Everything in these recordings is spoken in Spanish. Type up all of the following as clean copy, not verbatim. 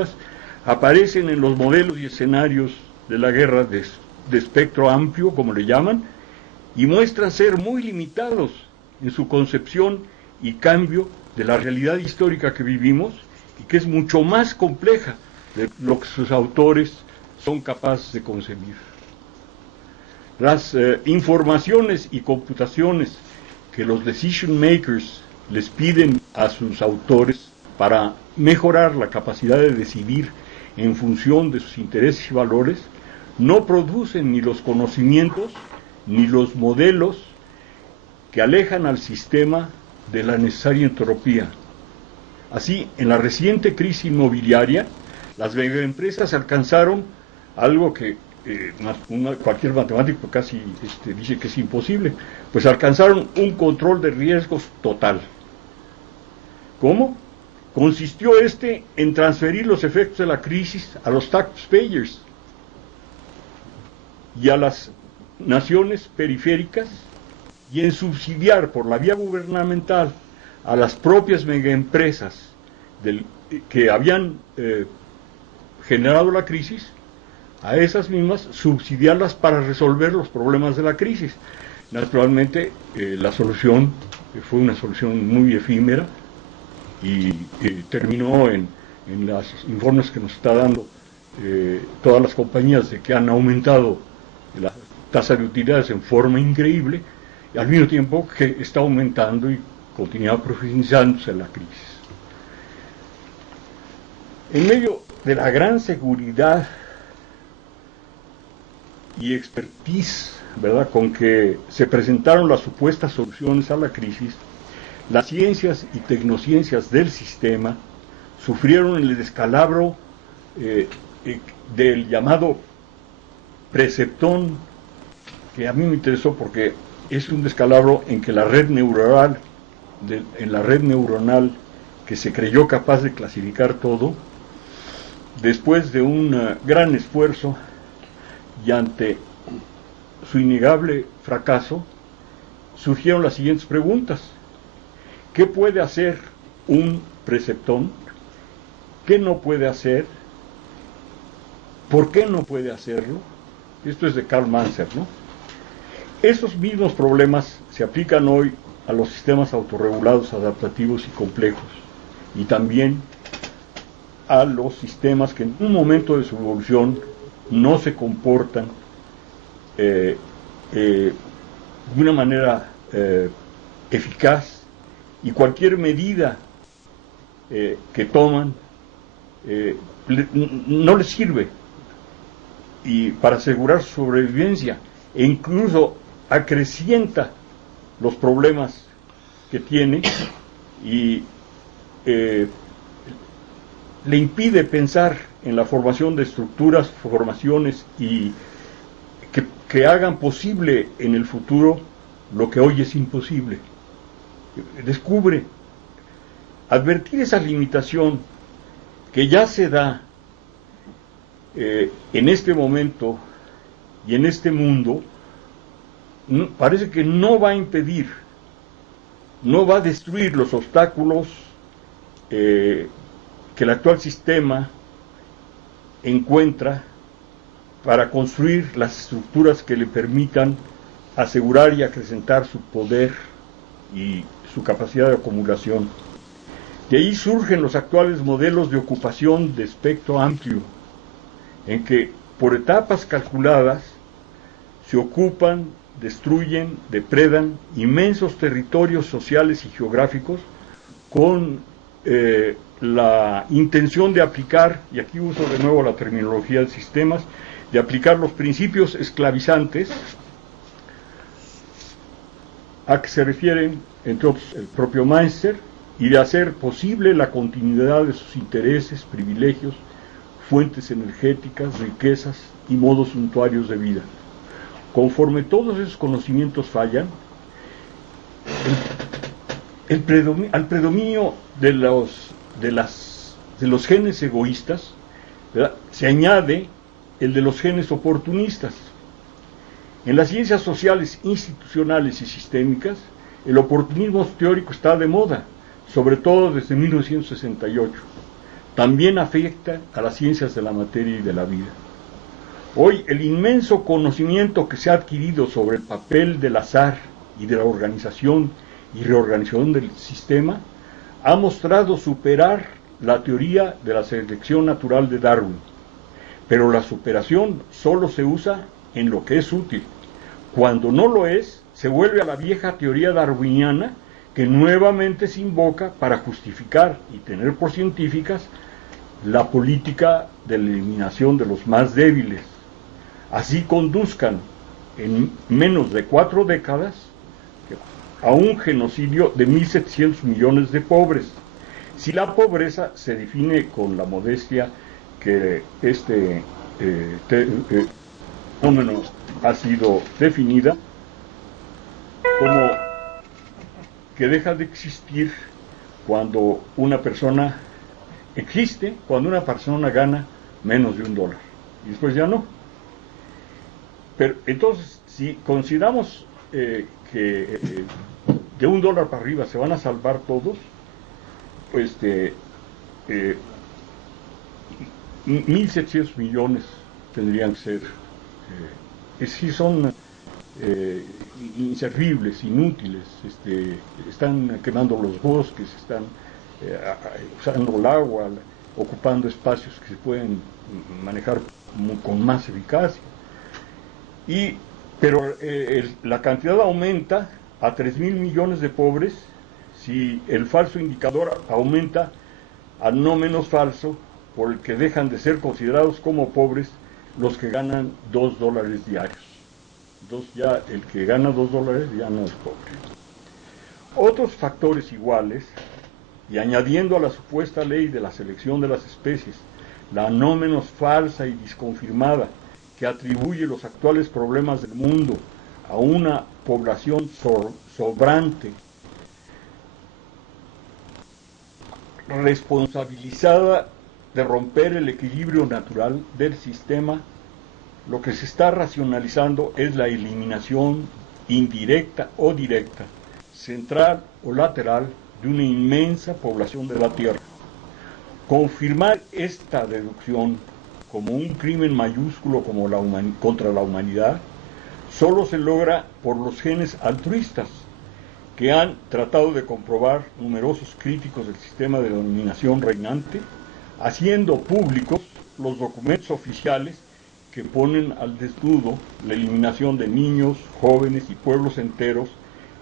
antiguas aparecen en los modelos y escenarios de la guerra de espectro amplio, como le llaman, y muestran ser muy limitados en su concepción y cambio de la realidad histórica que vivimos, y que es mucho más compleja de lo que sus autores son capaces de concebir. Las informaciones y computaciones que los decision makers les piden a sus autores para mejorar la capacidad de decidir en función de sus intereses y valores, no producen ni los conocimientos ni los modelos que alejan al sistema de la necesaria entropía. Así, en la reciente crisis inmobiliaria, las megaempresas alcanzaron algo que cualquier matemático casi dice que es imposible, pues alcanzaron un control de riesgos total. ¿Cómo? Consistió en transferir los efectos de la crisis a los taxpayers y a las naciones periféricas, y en subsidiar por la vía gubernamental a las propias megaempresas que habían generado la crisis, a esas mismas subsidiarlas para resolver los problemas de la crisis. Naturalmente, la solución fue una solución muy efímera y terminó en los informes que nos está dando todas las compañías de que han aumentado la tasa de utilidades en forma increíble, y al mismo tiempo que está aumentando y continúa profundizándose la crisis. En medio de la gran seguridad y expertise, ¿verdad?, con que se presentaron las supuestas soluciones a la crisis, las ciencias y tecnociencias del sistema sufrieron el descalabro del llamado preceptón, que a mí me interesó porque es un descalabro en que la red neuronal, que se creyó capaz de clasificar todo, después de un gran esfuerzo y ante su innegable fracaso, surgieron las siguientes preguntas. ¿Qué puede hacer un preceptón? ¿Qué no puede hacer? ¿Por qué no puede hacerlo? Esto es de Karl Manser, ¿no? Esos mismos problemas se aplican hoy a los sistemas autorregulados, adaptativos y complejos, y también a los sistemas que en un momento de su evolución no se comportan de una manera eficaz, y cualquier medida que toman no les sirve y para asegurar su sobrevivencia, e incluso acrecienta los problemas que tiene y le impide pensar en la formación de estructuras, formaciones y que hagan posible en el futuro lo que hoy es imposible. Descubre, advertir esa limitación que ya se da en este momento y en este mundo, parece que no va a impedir, no va a destruir los obstáculos que el actual sistema encuentra para construir las estructuras que le permitan asegurar y acrecentar su poder y su capacidad de acumulación. De ahí surgen los actuales modelos de ocupación de espectro amplio, en que por etapas calculadas se ocupan, destruyen, depredan inmensos territorios sociales y geográficos con la intención de aplicar, y aquí uso de nuevo la terminología de sistemas, de aplicar los principios esclavizantes a que se refieren, entre otros, el propio Manser, y de hacer posible la continuidad de sus intereses, privilegios, fuentes energéticas, riquezas y modos suntuarios de vida. Conforme todos esos conocimientos fallan, al predominio de los genes egoístas, ¿verdad?, se añade el de los genes oportunistas. En las ciencias sociales, institucionales y sistémicas, el oportunismo teórico está de moda, sobre todo desde 1968. también afecta a las ciencias de la materia y de la vida. Hoy el inmenso conocimiento que se ha adquirido sobre el papel del azar y de la organización y reorganización del sistema ha mostrado superar la teoría de la selección natural de Darwin. Pero la superación solo se usa en lo que es útil. Cuando no lo es, se vuelve a la vieja teoría darwiniana que nuevamente se invoca para justificar y tener por científicas la política de la eliminación de los más débiles. Así conduzcan en menos de 4 décadas a un genocidio de 1.700 millones de pobres. Si la pobreza se define con la modestia que este fenómeno ha sido definida, como que deja de existir cuando una persona existe, cuando una persona gana menos de $1, y después ya no. Pero entonces, si consideramos que de $1 para arriba se van a salvar todos, pues 1.700 millones tendrían que ser, sí son inservibles, inútiles, están quemando los bosques, están usando el agua, ocupando espacios que se pueden manejar con más eficacia. Pero la cantidad aumenta a 3.000 millones de pobres si el falso indicador aumenta a no menos falso, por el que dejan de ser considerados como pobres los que ganan $2 diarios. Entonces ya el que gana $2 ya no es pobre. Otros factores iguales, y añadiendo a la supuesta ley de la selección de las especies, la no menos falsa y disconfirmada, que atribuye los actuales problemas del mundo a una población sobrante, responsabilizada de romper el equilibrio natural del sistema, lo que se está racionalizando es la eliminación indirecta o directa, central o lateral, de una inmensa población de la Tierra. Confirmar esta deducción como un crimen mayúsculo contra la humanidad solo se logra por los genes altruistas, que han tratado de comprobar numerosos críticos del sistema de dominación reinante, haciendo públicos los documentos oficiales que ponen al desnudo la eliminación de niños, jóvenes y pueblos enteros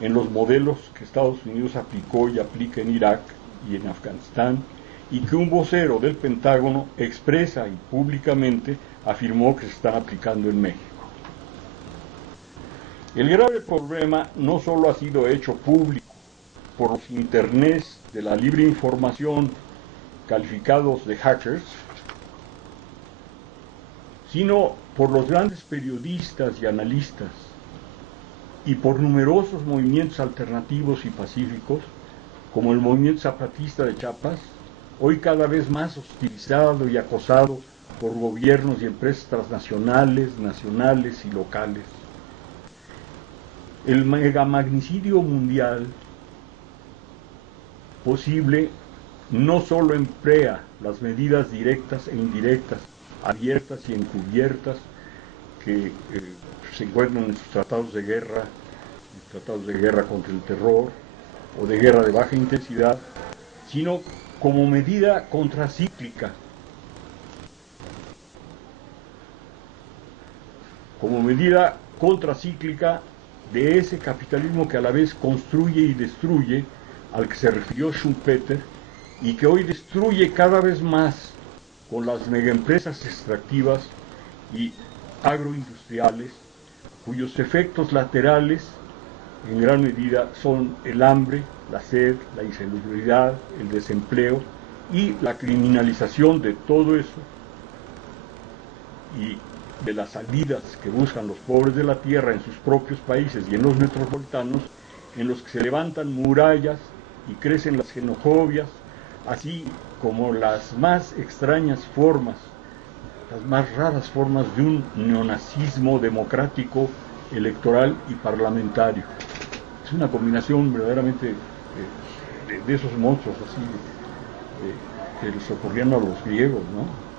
en los modelos que Estados Unidos aplicó y aplica en Irak y en Afganistán, y que un vocero del Pentágono expresa y públicamente afirmó que se están aplicando en México. El grave problema no solo ha sido hecho público por los internets de la libre información calificados de hackers, sino por los grandes periodistas y analistas y por numerosos movimientos alternativos y pacíficos, como el movimiento zapatista de Chiapas, hoy cada vez más hostilizado y acosado por gobiernos y empresas transnacionales, nacionales y locales. El megamagnicidio mundial posible no solo emplea las medidas directas e indirectas, abiertas y encubiertas que se encuentran en sus tratados de guerra contra el terror o de guerra de baja intensidad, sino como medida contracíclica, de ese capitalismo que a la vez construye y destruye, al que se refirió Schumpeter, y que hoy destruye cada vez más con las megaempresas extractivas y agroindustriales, cuyos efectos laterales en gran medida son el hambre, la sed, la insalubridad, el desempleo y la criminalización de todo eso, y de las salidas que buscan los pobres de la tierra en sus propios países y en los metropolitanos, en los que se levantan murallas y crecen las xenofobias, así como las más extrañas formas, las más raras formas de un neonazismo democrático, electoral y parlamentario. Es una combinación verdaderamente de esos monstruos así que les ocurrían a los griegos, ¿no?